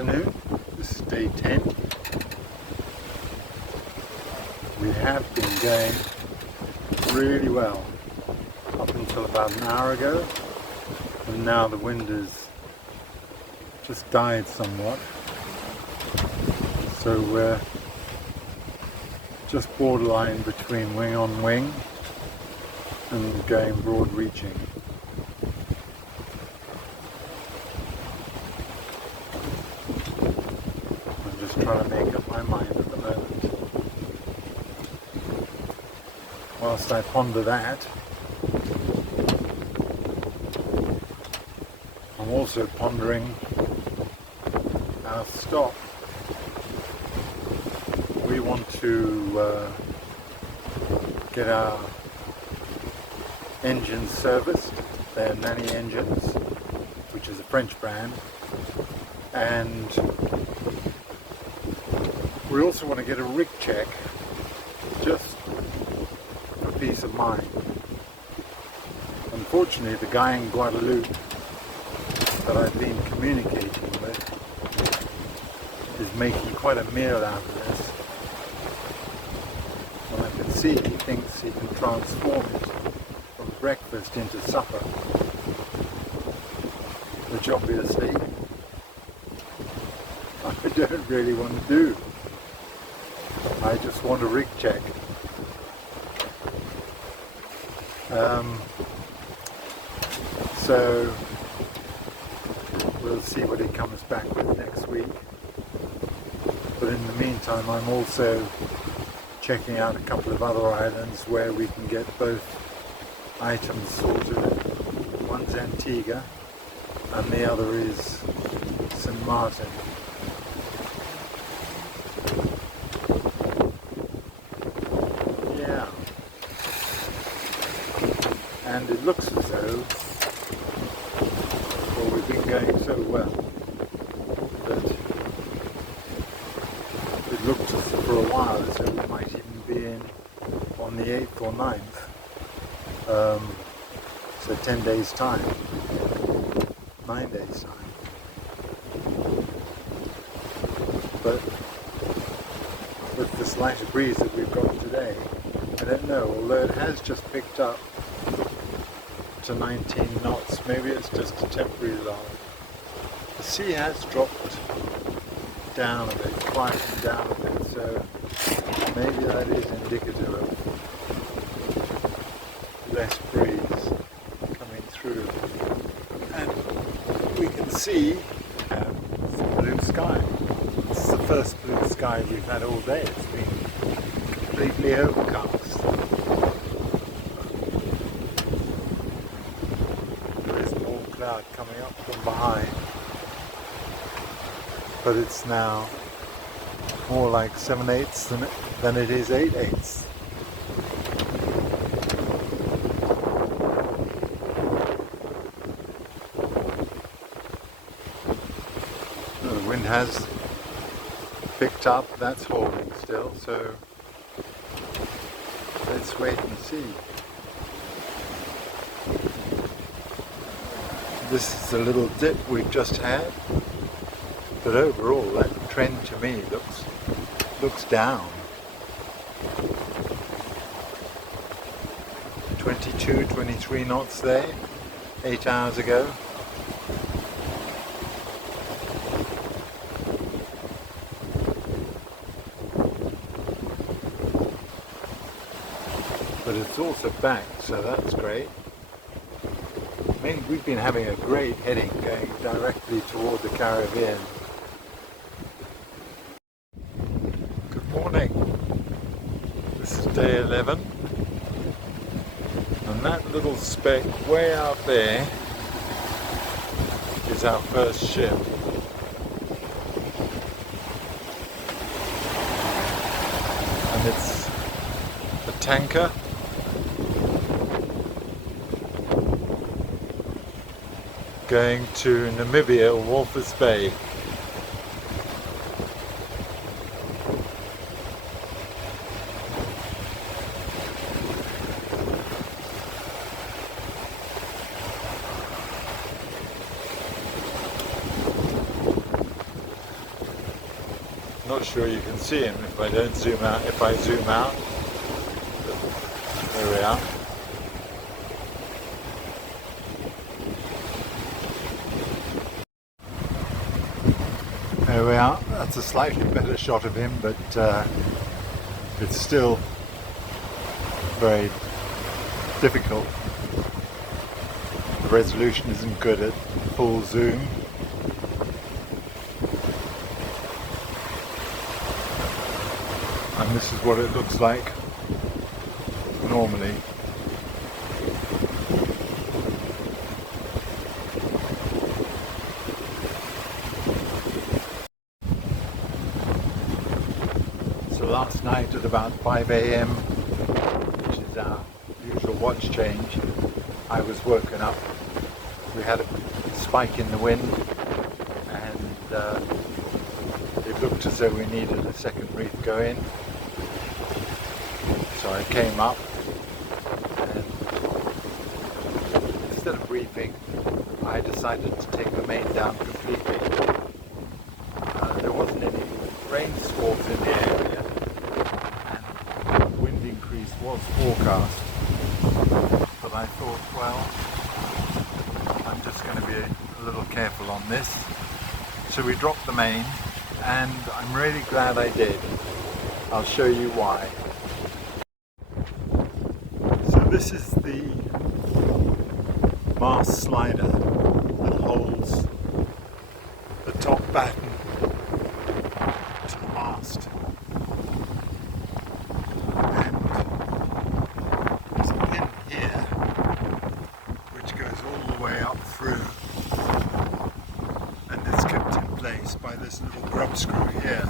afternoon. This is day 10. We have been going really well up until about an hour ago, and now the wind has just died somewhat, so we're just borderline between wing on wing and going broad reaching. I'm just trying to make up my mind at the moment. Whilst I ponder that, I'm also pondering our stop. We want to get our engines serviced. They're Nanny engines, which is a French brand, and we also want to get a rig check just for peace of mind. Unfortunately, the guy in Guadeloupe that I've been communicating with is making quite a meal out of this. And I can see he thinks he can transform it from breakfast into supper, which obviously I don't really want to do. I just want a rig check. So we'll see what he comes back with next week. But in the meantime, I'm also checking out a couple of other islands where we can get both items sorted. One's Antigua and the other is St. Martin. Yeah. And it looks as though, well, we've been going so well that it looked for a while as though we might even be in on the 8th or 9th. So 10 days time, 9 days time. But with this lighter breeze that we've got today, I don't know, although it has just picked up to 19 knots, maybe it's just a temporary lull. The sea has dropped down a bit, quieted down a bit, so maybe that is indicative of less breeze coming through. And we can see some blue sky. This is the first blue sky we've had all day. It's been completely overcast. There is more cloud coming up from behind, but it's now more like 7/8 than it is 8/8. The wind has picked up, that's holding still, so let's wait and see. This is the little dip we've just had, but overall that trend to me looks down. 22, 23 knots there, 8 hours ago. But it's also back, so that's great. I mean, we've been having a great heading going directly toward the Caribbean. Good morning. This is day 11. And that little speck way out there is our first ship. And it's a tanker. Going to Namibia, Walvis Bay. Not sure you can see him if I don't zoom out. If I zoom out, there we are. There we are. That's a slightly better shot of him, but it's still very difficult. The resolution isn't good at full zoom. And this is what it looks like normally. So last night at about 5 a.m, which is our usual watch change, I was woken up. We had a spike in the wind and it looked as though we needed a second reef going. So I came up and instead of reefing, I decided to take the main down completely. There wasn't any rain squalls in the area and wind increase was forecast, but I thought, well, I'm just going to be a little careful on this. So we dropped the main, and I'm really glad I did. I'll show you why. So this is the mast slider that holds the top batten to the mast. And there's a pin here which goes all the way up through, and it's kept in place by this little grub screw here.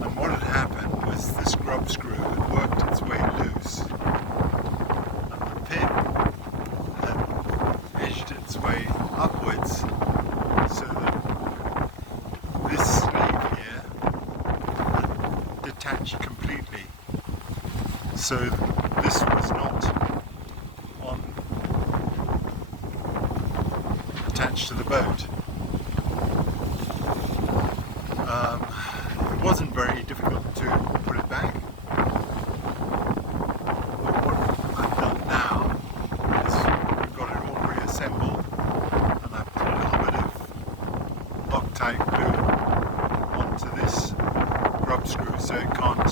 And what had happened was this grub screw had worked its way loose, and the pin had edged its way upwards, so that this sleeve here had detached completely. So this was not attached to the boat. It wasn't very difficult to put it back. But what I've done now is we've got it all reassembled, and I've put a little bit of Loctite glue onto this grub screw so it can't